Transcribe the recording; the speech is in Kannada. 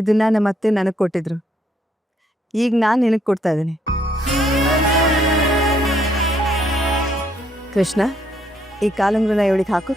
ಇದನ್ನ ನಮ್ಮ ಅತ್ತೆ ನನಗೆ ಕೊಟ್ಟಿದ್ರು. ಈಗ ನಾನು ನಿನಗೆ ಕೊಡ್ತಾ ಇದ್ದೀನಿ. ಕೃಷ್ಣ, ಈ ಕಾಲುಂಗ್ರನ ಇವಳಿಗೆ ಹಾಕು.